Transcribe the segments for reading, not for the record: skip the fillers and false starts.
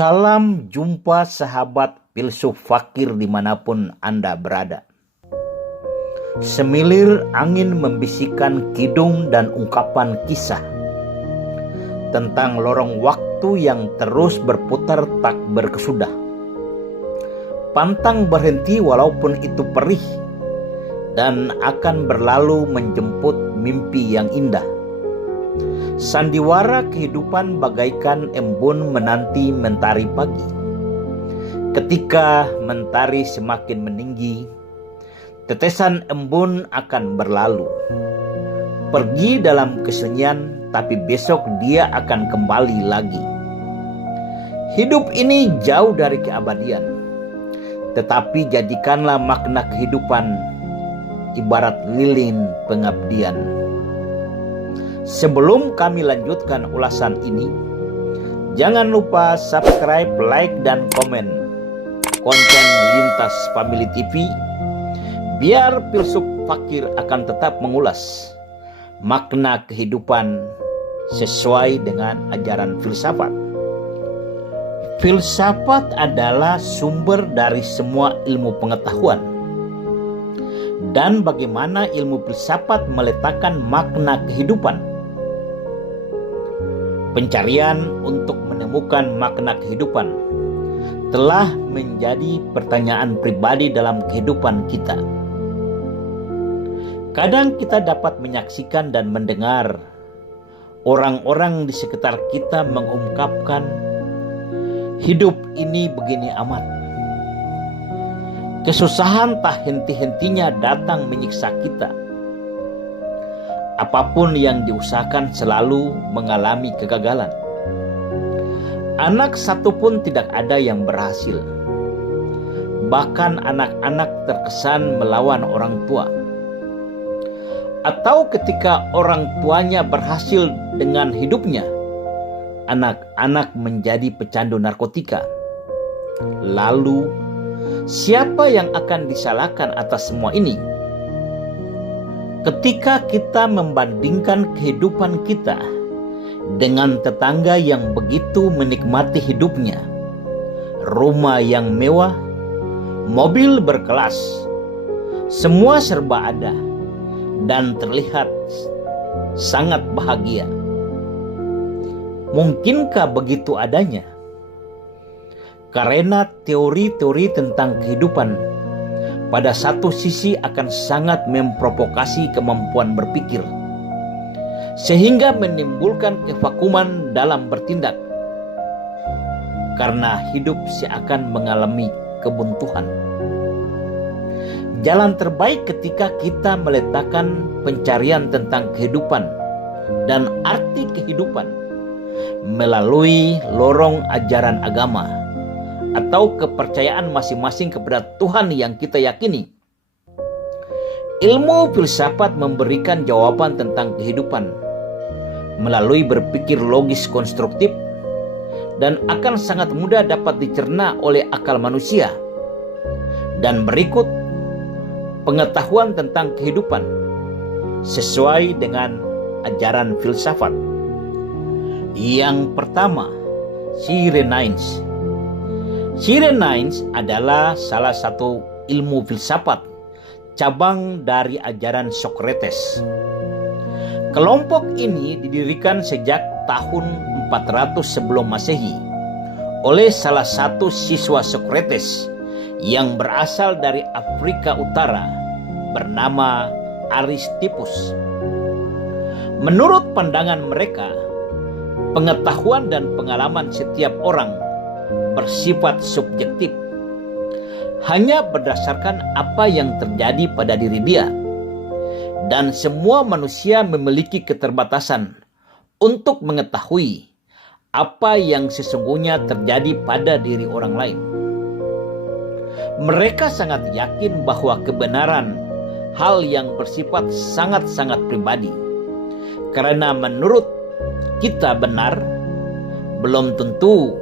Salam jumpa sahabat filsuf fakir dimanapun Anda berada. Semilir angin membisikkan kidung dan ungkapan kisah tentang lorong waktu yang terus berputar tak berkesudah. Pantang berhenti walaupun itu perih dan akan berlalu menjemput mimpi yang indah. Sandiwara kehidupan bagaikan embun menanti mentari pagi. Ketika mentari semakin meninggi, tetesan embun akan berlalu. Pergi dalam kesunyian, tapi besok dia akan kembali lagi. Hidup ini jauh dari keabadian, tetapi jadikanlah makna kehidupan ibarat lilin pengabdian. Sebelum kami lanjutkan ulasan ini, jangan lupa subscribe, like, dan komen konten Lintas Family TV, biar filsuf fakir akan tetap mengulas makna kehidupan sesuai dengan ajaran filsafat. Filsafat adalah sumber dari semua ilmu pengetahuan. Dan bagaimana ilmu filsafat meletakkan makna kehidupan? Pencarian untuk menemukan makna kehidupan telah menjadi pertanyaan pribadi dalam kehidupan kita. Kadang kita dapat menyaksikan dan mendengar orang-orang di sekitar kita mengungkapkan, hidup ini begini amat. Kesusahan tak henti-hentinya datang menyiksa kita. Apapun yang diusahakan selalu mengalami kegagalan. Anak satu pun tidak ada yang berhasil. Bahkan anak-anak terkesan melawan orang tua. Atau ketika orang tuanya berhasil dengan hidupnya, anak-anak menjadi pecandu narkotika. Lalu, siapa yang akan disalahkan atas semua ini? Ketika kita membandingkan kehidupan kita dengan tetangga yang begitu menikmati hidupnya, rumah yang mewah, mobil berkelas, semua serba ada dan terlihat sangat bahagia. Mungkinkah begitu adanya? Karena teori-teori tentang kehidupan pada satu sisi akan sangat memprovokasi kemampuan berpikir, sehingga menimbulkan kevakuman dalam bertindak, karena hidup seakan mengalami kebuntuan. Jalan terbaik ketika kita meletakkan pencarian tentang kehidupan dan arti kehidupan melalui lorong ajaran agama atau kepercayaan masing-masing kepada Tuhan yang kita yakini. Ilmu filsafat memberikan jawaban tentang kehidupan melalui berpikir logis konstruktif dan akan sangat mudah dapat dicerna oleh akal manusia. Dan berikut pengetahuan tentang kehidupan sesuai dengan ajaran filsafat. Yang pertama, Cyrenaics. Cyrenaics adalah salah satu ilmu filsafat cabang dari ajaran Socrates. Kelompok ini didirikan sejak tahun 400 sebelum Masehi oleh salah satu siswa Socrates yang berasal dari Afrika Utara bernama Aristippus. Menurut pandangan mereka, pengetahuan dan pengalaman setiap orang bersifat subjektif, hanya berdasarkan apa yang terjadi pada diri dia, dan semua manusia memiliki keterbatasan untuk mengetahui apa yang sesungguhnya terjadi pada diri orang lain. Mereka sangat yakin bahwa kebenaran hal yang bersifat sangat-sangat pribadi, karena menurut kita benar, belum tentu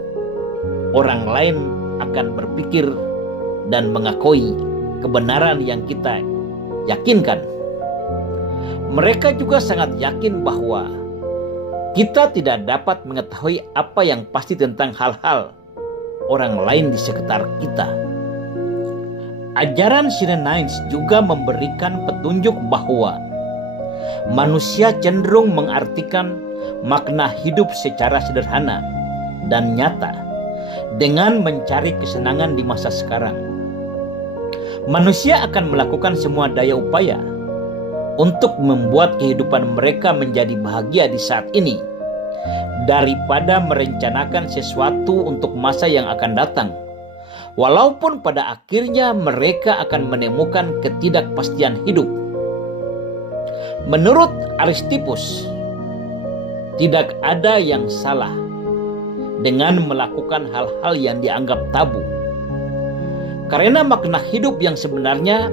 orang lain akan berpikir dan mengakui kebenaran yang kita yakinkan. Mereka juga sangat yakin bahwa kita tidak dapat mengetahui apa yang pasti tentang hal-hal orang lain di sekitar kita. Ajaran Cyrenaics juga memberikan petunjuk bahwa manusia cenderung mengartikan makna hidup secara sederhana dan nyata dengan mencari kesenangan di masa sekarang. Manusia akan melakukan semua daya upaya untuk membuat kehidupan mereka menjadi bahagia di saat ini daripada merencanakan sesuatu untuk masa yang akan datang. Walaupun pada akhirnya mereka akan menemukan ketidakpastian hidup. Menurut Aristippus, tidak ada yang salah dengan melakukan hal-hal yang dianggap tabu. Karena makna hidup yang sebenarnya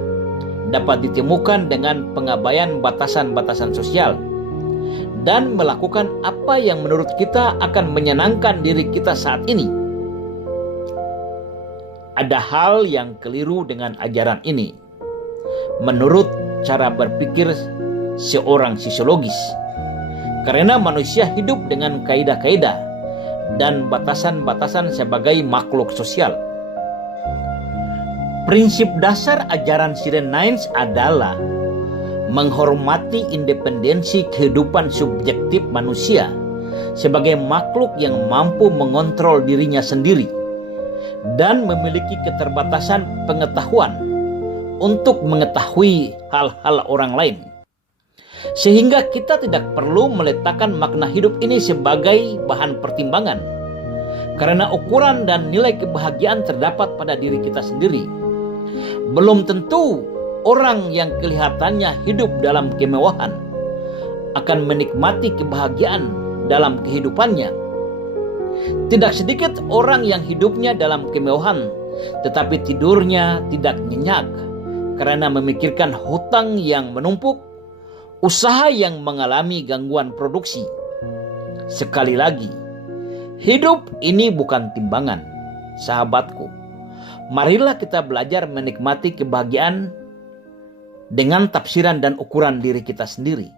dapat ditemukan dengan pengabaian batasan-batasan sosial dan melakukan apa yang menurut kita akan menyenangkan diri kita saat ini. Ada hal yang keliru dengan ajaran ini menurut cara berpikir seorang sosiologis, karena manusia hidup dengan kaidah-kaidah dan batasan-batasan sebagai makhluk sosial. Prinsip dasar ajaran Cyrenaics adalah menghormati independensi kehidupan subjektif manusia sebagai makhluk yang mampu mengontrol dirinya sendiri dan memiliki keterbatasan pengetahuan untuk mengetahui hal-hal orang lain. Sehingga kita tidak perlu meletakkan makna hidup ini sebagai bahan pertimbangan, karena ukuran dan nilai kebahagiaan terdapat pada diri kita sendiri. Belum tentu orang yang kelihatannya hidup dalam kemewahan akan menikmati kebahagiaan dalam kehidupannya. Tidak sedikit orang yang hidupnya dalam kemewahan tetapi tidurnya tidak nyenyak karena memikirkan hutang yang menumpuk, usaha yang mengalami gangguan produksi. Sekali lagi, hidup ini bukan timbangan, sahabatku. Marilah kita belajar menikmati kebahagiaan dengan tafsiran dan ukuran diri kita sendiri.